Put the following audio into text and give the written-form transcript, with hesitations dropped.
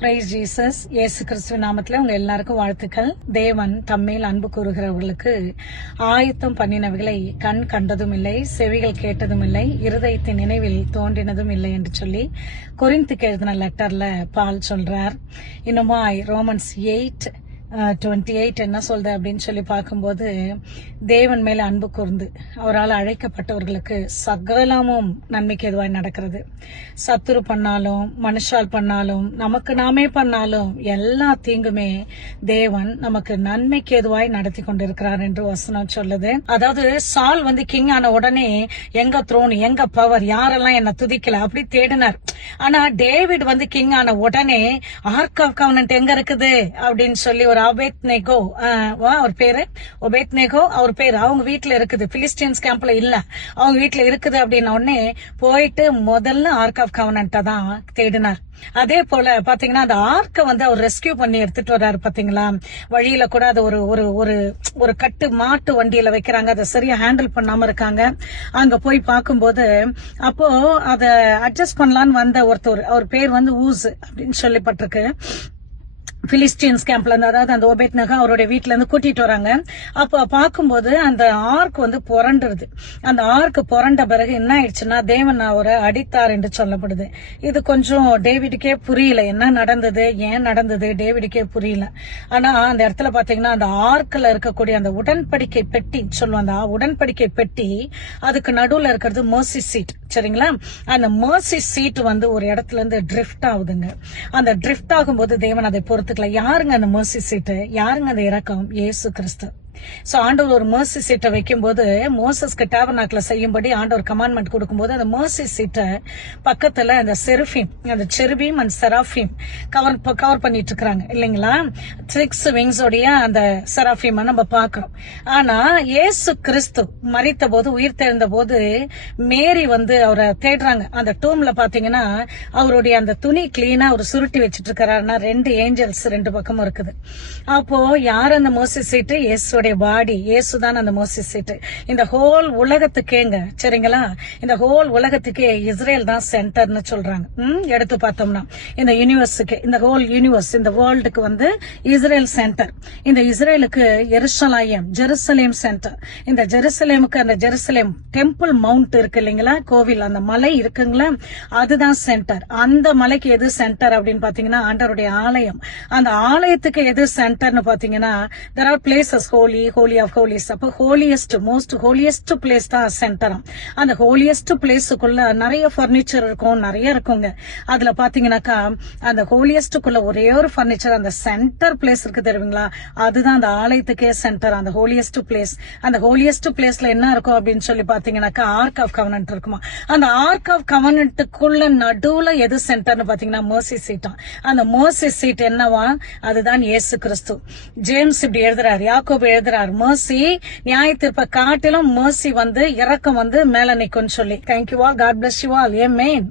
Price Jesus. இயேசு கிறிஸ்துவின் நாமத்துல உங்க எல்லாருக்கும் வாழ்த்துக்கள். தேவன் தம்மேல் அன்பு கூறுகிறவர்களுக்கு ஆயத்தம் பண்ணினவைகளை கண் கண்டதும் இல்லை, செவிகள் கேட்டதும் இல்லை, இருதயத்தின் நினைவில் தோன்றினதும் இல்லை என்று சொல்லி கொரிந்துக்கு எழுதின லெட்டர்ல பால் சொல்றார். இன்னுமாய் ரோமன்ஸ் 8:28 என்ன சொல்றது அப்படின்னு சொல்லி பார்க்கும்போது, தேவன் மேல அன்பு கூர்ந்து அவரால் அழைக்கப்பட்டவர்களுக்கு சகலமும் நன்மைக்கு எதுவாய் நடக்கிறது. சத்துரு பண்ணாலும், மனுஷால் பண்ணாலும், நமக்கு நாமே பண்ணாலும் எல்லா தீங்குமே தேவன் நமக்கு நன்மைக்கு எதுவாய் நடத்தி கொண்டிருக்கிறார் என்று வசனம் சொல்லுது. அதாவது சால் கிங் ஆன உடனே எங்க த்ரோன், எங்க பவர், யாரெல்லாம் என்ன துதிக்கல அப்படி தேடினார். ஆனா டேவிட் கிங் ஆன உடனே ஆர்க் ஆஃப் கவனன்ட் எங்க இருக்குது அப்படின்னு சொல்லி ஒரு ஒபேத்நேகோ, அவர் பேரு ஒபேத்நேகோ, அவர் பேரு அவங்க வீட்டுல இருக்குது. பிலிஸ்டியன்ஸ் கேம்ப்ல இல்ல, அவங்க வீட்டுல இருக்குது அப்படின்ன உடனே போயிட்டு முதல்ல ஆர்க் ஆஃப் கவனன்ட்ட தான் தேடினார். அதே போல பாத்தீங்கன்னா அந்த ஆர்க்க அவர் ரெஸ்கியூ பண்ணி எடுத்துட்டு வர்றாரு. பாத்தீங்களா, வழியில கூட அது ஒரு கட்டு மாட்டு வண்டியில வைக்கிறாங்க, அதை சரியா ஹேண்டில் பண்ணாம இருக்காங்க. அங்க போய் பார்க்கும்போது அப்போ அத அட்ஜஸ்ட் பண்ணலான்னு வந்த ஒருத்தர், அவர் பேர் ஊஸ் அப்படின்னு சொல்லப்பட்டிருக்கு. பிலிஸ்டியன்ஸ் கேம்ப்ல இருந்து, அதாவது அந்த ஒபேத்நேகோ அவருடைய வீட்டுல இருந்து கூட்டிட்டு வராங்க. அப்ப பாக்கும்போது அந்த ஆர்க் புரண்டுருது. அந்த ஆர்க் புரண்ட பிறகு என்ன ஆயிடுச்சுன்னா தேவன் அவரை அடித்தார் என்று சொல்லப்படுது. இது கொஞ்சம் டேவிடுக்கே புரியல, என்ன நடந்தது, ஏன் நடந்தது டேவிடுக்கே புரியல. ஆனா அந்த இடத்துல பாத்தீங்கன்னா அந்த ஆர்க்ல இருக்கக்கூடிய அந்த உடன்படிக்கை பெட்டி சொல்லுவோம், அந்த உடன்படிக்கை பெட்டி அதுக்கு நடுவுல இருக்கிறது மர்சி சீட். சரிங்களா, அந்த மர்சி சீட் ஒரு இடத்துல இருந்து ட்ரிஃப்ட் ஆகுதுங்க. அந்த ட்ரிஃப்ட் ஆகும்போது தேவன் அதை பொறுத்து யாருங்க அந்த மர்சி சீட்டு, யாருங்க அந்த இரக்கம்? இயேசு கிறிஸ்து. சோ ஆண்டவர் ஒரு மர்சி சீட்டை வைக்கும் போது, மோசஸ்க்கு டேபர்னாக்கிள செய்யும்படி ஆண்டவர் கமாண்ட்மெண்ட் கொடுக்கும்போது அந்த மர்சி சீட்டை பக்கத்துல அந்த செருஃபீம், அந்த செருபீம் அண்ட் செராஃபீம் கவர் பண்ணிட்டு இருக்காங்க இல்லைங்களா. 6 விங்ஸ் உடைய அந்த செராஃபீம் நம்ம பாக்குறோம். ஆனா இயேசு கிறிஸ்து மரித்த போது, உயிர் தெழுந்த போது மேரி அவரை தேடுறாங்க. அந்த டூம்ல பாத்தீங்கன்னா அவருடைய அந்த துணி கிளீனா அவர் சுருட்டி வச்சிட்டு இருக்கிறாருன்னா 2 ஏஞ்சல்ஸ் 2 பக்கமும் இருக்குது. அப்போ யார் அந்த மர்சி சீட்டு? இயேசுடைய பாடி, இயேசுதான் அந்த மர்சி சீட். இந்த ஹோல் உலகத்துக்கேங்க, சரிங்களா, இந்த ஹோல் உலகத்துக்கே இஸ்ரேல் தான் சென்டர்னு சொல்றாங்க. எடுத்து பார்த்தோம்னா இந்த யூனிவர்ஸுக்கு, இந்த ஹோல் யூனிவர்ஸ், இந்த வேர்ல்டுக்கு இஸ்ரேல் சென்டர். இந்த இஸ்ரேலுக்கு ஜெருசலேம் சென்டர். இந்த ஜெருசலேமுக்கு அந்த ஜெருசலேம் டெம்பிள் மவுண்ட் இருக்கு இல்லைங்களா, கோவில், அந்த மலை இருக்குங்களா, அதுதான் சென்டர். அந்த மலைக்கு எது சென்டர் அப்படின்னு பாத்தீங்கன்னா ஆண்டவருடைய ஆலயம். அந்த ஆலயத்துக்கு எது சென்டர்னு பாத்தீங்கன்னா there are places holy of holies. அப்ப most holiest place தான் சென்டரம். அந்த ஹோலியஸ்ட் பிளேஸுக்குள்ள நிறைய பர்னிச்சர் இருக்கும், நிறைய இருக்குங்க. அதுல பாத்தீங்கன்னாக்கா அந்த ஹோலியஸ்டுக்குள்ள ஒரே ஒரு பர்னிச்சர், அந்த சென்டர் பிளேஸ் இருக்கு தெரியுங்களா, அதுதான் அந்த ஆலயத்துக்கே சென்டர், அந்த ஹோலியஸ்ட் பிளேஸ். அந்த ஹோலியஸ்ட் பிளேஸ்ல என்ன இருக்கும் அப்படின்னு சொல்லி பாத்தீங்கன்னாக்கா ஆர்க் ஆஃப் கவனன்ட் இருக்குமா. அந்த ஆர்க் ஆஃப் கவனன்ட்டுக்குள்ள நடுவுல எது சென்டர்னு பாத்தீங்கன்னா மர்சி சீட்டா. அந்த மர்சி சீட் என்னவா, அதுதான் இயேசு கிறிஸ்து. ஜேம்ஸ் இப்படி எழுதுறாரு, யாக்கோபு எழுதுறார், மர்சி நியாயத்தீர்ப்பை காட்டிலும் மர்சி இரக்கம் மேல நிக்கும்னு சொல்லி. Thank you all, God bless you all, amen.